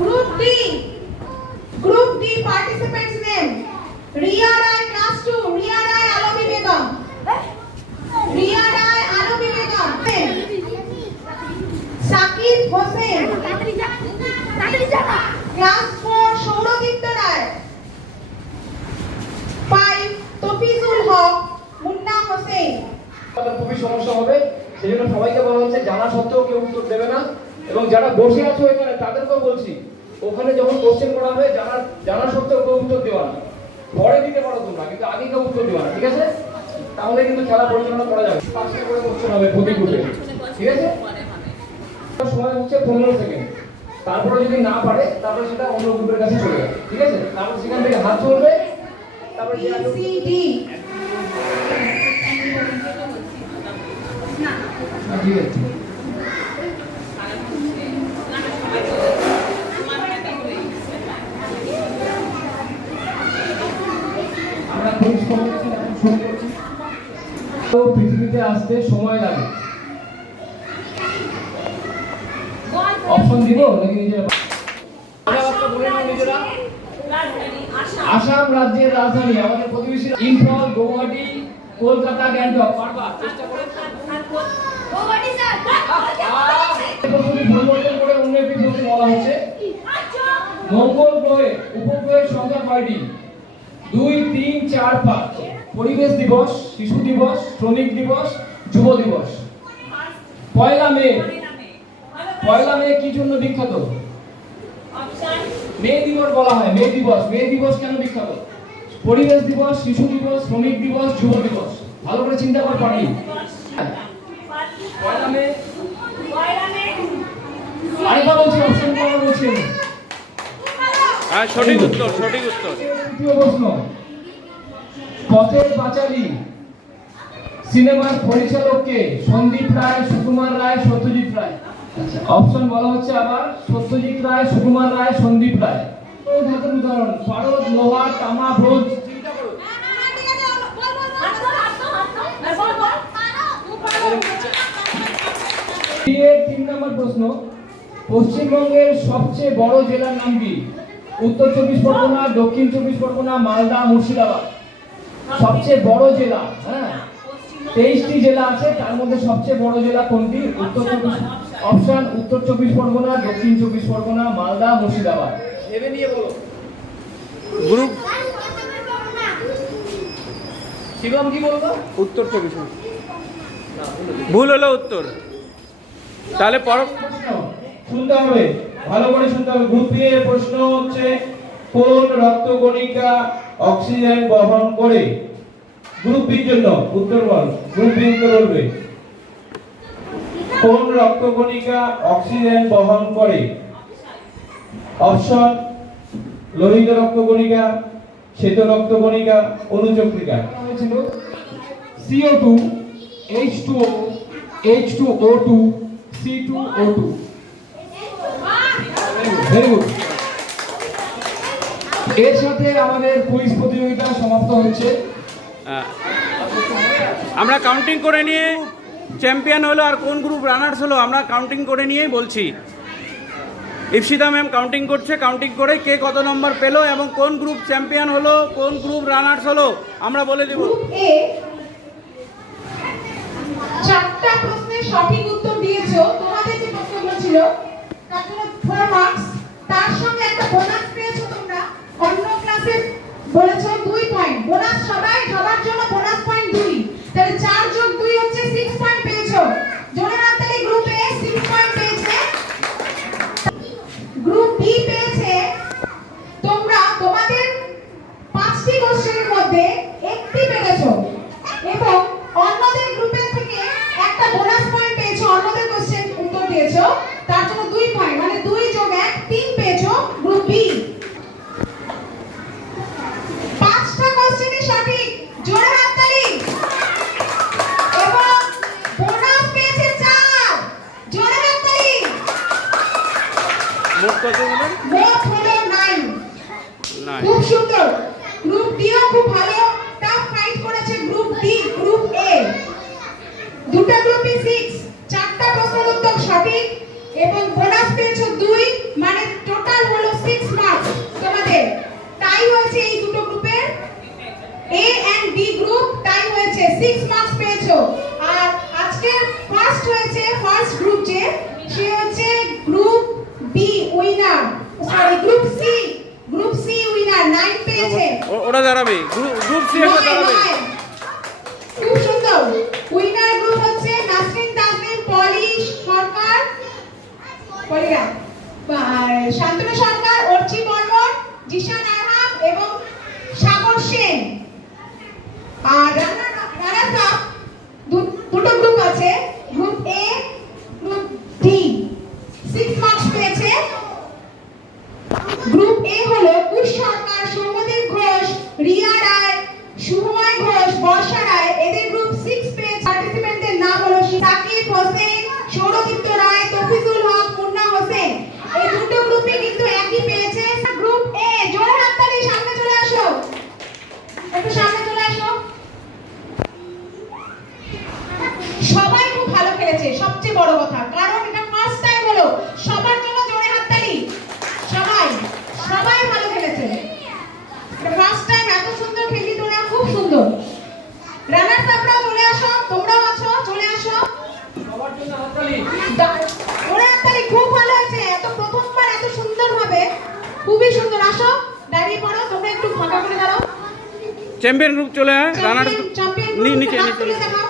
Group D. Group D participants name. Riya Rai, class 2. Riya Rai, Alobi Begum. Riya Rai, Alobi Begum. Sakib Hossain. Class 4, Shourogitya Rai. 5, Tofizul Haq, Munna Hossain. খুবই সমস্যা হবে, সেজন্য সবাইকে বলা হচ্ছে জানা সত্ত্বেও কেউ উত্তর দেবে না। এবং যারা বসে আছো এখানে তাদেরকেও বলছি, ওখানে যখন কোশ্চেন করা হবে জানা সত্ত্বেও কেউ উত্তর দেওয়া না। পরে দিতে পারো তোমরা, কিন্তু আগে কেউ উত্তর দেওয়া না, ঠিক আছে? তাহলে কিন্তু খেলা পরিচালনা করা যাবে। 5টা করে কোশ্চেন হবে প্রতি গ্রুপে, ঠিক আছে? সময় হচ্ছে 15 সেকেন্ড। তারপরে যদি না পারে তারপরে সেটা অন্য গ্রুপের কাছে চলে যাবে, ঠিক আছে? তারপর সেখান থেকে হাত তুলবে, তারপর ECD। ঠিক আছে। আমরা কুইজ কম্পিটিশন এখন শুরু করছি। তো পৃথিবীতে আসতে সময় লাগে। অপশন দিব নাকি নিজেরা? আসাম রাজ্যের রাজধানী আমাদের প্রতিবেশী ইম্ফল, গুয়াহাটি, কলকাতা, গ্যাংটক। পারবা? চেষ্টা করো। গুয়াহাটি স্যার। পরিবর্তন করে অন্য একটি প্রশ্ন বলা হচ্ছে। মঙ্গল গ্রহে উপগ্রহের সংখ্যা কয়টি? 2, 3, 4, 5। পরিবেশ দিবস, শিশু দিবস, শ্রমিক দিবস, যুব দিবস। পয়লা মে কি জন্য বিখ্যাত? মে দিবস বলা হয়। মে দিবস কেন বিখ্যাত? পরিবেশ দিবস, শিশু দিবস, শ্রমিক দিবস, যুব দিবস। ভালো করে চিন্তা করে পারি। পয়লা মে আরেকবার বলছি, অপশন করা বলছি। হ্যাঁ, সঠিক উত্তর। তৃতীয় প্রশ্ন, পথের পাঁচালী সিনেমার পরিচালক কে? সন্দীপ রায়, সুকুমার রায়, সত্যজিৎ রায়। অপশন বলা হচ্ছে আবার, সত্যজিৎ রায়, সুকুমার রায়, সন্দীপ রায়। ধাতুর উদাহরণ: পারদ, লোহা, তামা, ব্রোঞ্জ। চিন্তা করো। 3 নম্বর প্রশ্ন, পশ্চিমবঙ্গের সবচেয়ে বড় জেলার নাম কি? উত্তর 24 পরগনা, দক্ষিণ 24 পরগনা, মালদা, মুর্শিদাবাদ। সবচেয়ে বড় জেলা, হ্যাঁ, 23টি জেলা আছে, তার মধ্যে সবচেয়ে বড় জেলা কোনটি? অপশন উত্তর 24 পরগনা, দক্ষিণ 24 পরগনা, মালদা, মুর্শিদাবাদ। ভেবে নিয়ে বলো। গ্রুপ শিবম কি বলবো? উত্তর 24। ভুল হলো উত্তর। তাহলে শুনতে হবে, ভালো করে শুনতে হবে। গ্রুপ বি এর প্রশ্ন হচ্ছে, কোন রক্তকণিকা অক্সিজেন বহন করে? গ্রুপ বির জন্য উত্তর বল। গ্রুপ বি উত্তর বলবে। কোন রক্তকণিকা অক্সিজেন বহন করে? অপশন: লোহিত রক্তকণিকা, শ্বেত রক্তকণিকা, অনুচক্রিকা। ছিল CO2, H2O, H2O2, C2O2। Very good. এর সাথে আমাদের কুইজ প্রতিযোগিতা সমাপ্ত হচ্ছে। আমরা কাউন্টিং করে নিয়ে চ্যাম্পিয়ন হলো আর কোন গ্রুপ রানার্স হলো আমরা কাউন্টিং করে নিয়েই বলছি। ইপসিতা ম্যাম কাউন্টিং করছে, কাউন্টিং করে কে কত নম্বর পেলো এবং কোন গ্রুপ চ্যাম্পিয়ন হলো, কোন গ্রুপ রানার্স হলো আমরা বলে দেব। এ 4টা প্রশ্নের সঠিক উত্তর দিয়েছো। তোমাদের যে প্রশ্নগুলো ছিল তার জন্য 4 মার্কস, তার সঙ্গে একটা বোনাস পেয়েছো তোমরা। অন্য ক্লাসে বলেছো 2 পয়েন্ট বোনাস, সবার জন্য বোনাস পয়েন্ট 2। তাহলে 4 যোগ 2 হচ্ছে 6 পয়েন্ট পেয়েছো। জোরে হাততালি। গ্রুপ এ 6 পয়েন্ট পেয়েছে। গ্রুপ বি পেয়েছে তোমরা তোমাদের 5টি কোশ্চেনের মধ্যে একটি পেরেছো এবং অন্যদের গ্রুপের থেকে একটা বোনাস পয়েন্ট পেয়েছো। অন্যদের কোশ্চেন উত্তর দিয়েছো, তার জন্য 2 পয়েন্ট, মানে 2 যোগ 1 3 পেয়েছো গ্রুপ বি। 5টা কোশ্চেনই সঠিক, জোরে হাততালি। এবং বোনাস পেয়েছে 4, জোরে হাততালি। মোট কত হলো? মোট হলো 9। খুব সুন্দর। গ্রুপ ডিও খুব ভালো টাফ ফাইট করেছে। গ্রুপ ডি, গ্রুপ এ দুটো গ্রুপই 6, 4টা প্রশ্নের উত্তর সঠিক এবং বোনাস পেয়েছো 2। 6 মার্কস পেয়েছো। আর আজকে ফার্স্ট হয়েছে, ফার্স্ট গ্রুপ যে সে হচ্ছে group B winner, sorry group C winner 9 পেয়েছে। ওরা দাঁড়াবে, গ্রুপ সি একটা দাঁড়াবে। খুব সুন্দর। উইনার গ্রুপ হচ্ছে নাসরিন তাজমিন, পলি সরকার, পলিরা, শান্তনু সরকার, অর্চি বর্মন, জিশান আরহাম এবং সাগর সেন। আর রানার্স আপ দুটো গ্রুপ আছে, গ্রুপ এ, গ্রুপ ডি। 6 মার্কস পেয়েছে। গ্রুপ এ হলো কুশ সরকার, সৌম্যদীপ ঘোষ, রিয়া রায়, সুময় ঘোষ, বর্ষা রায়। এদের গ্রুপ 6 পেয়েছে। পার্টিসিপেন্টদের নাম হলো সাকিব হোসেন, সৌরদীপ্ত রায়, তফিজুল হক, মুন্না হোসেন। এই দুটো গ্রুপই কিন্তু একই পেয়েছে। গ্রুপ এ, জোরে হাততালি, সামনে চলে আসো, একটু সামনে চলে আসো। সবাই খুব ভালো খেলেছে, সবচেয়ে বড় কথা, কারণ এটা ফার্স্ট টাইম হলো। সবার জন্য জোরে হাততালি। সবাই ভালো খেলেছে। এটা ফার্স্ট টাইম এত সুন্দর খেলি তোরা, খুব সুন্দর। রানার্স আপরাও চলে আসো, তোমরাও আছো, চলে আসো। সবার জন্য হাততালি। জোরে হাততালি, খুব ভালো হয়েছে। এত প্রথমবার এত সুন্দর ভাবে, খুবই সুন্দর। আসো, দাঁড়িয়ে পড়ো, তোমরা একটু ফাঁকা করে দাঁড়াও। চ্যাম্পিয়ন গ্রুপ চলে আয়, রানার্স চ্যাম্পিয়ন নিচে হাত তুলে দেখাও।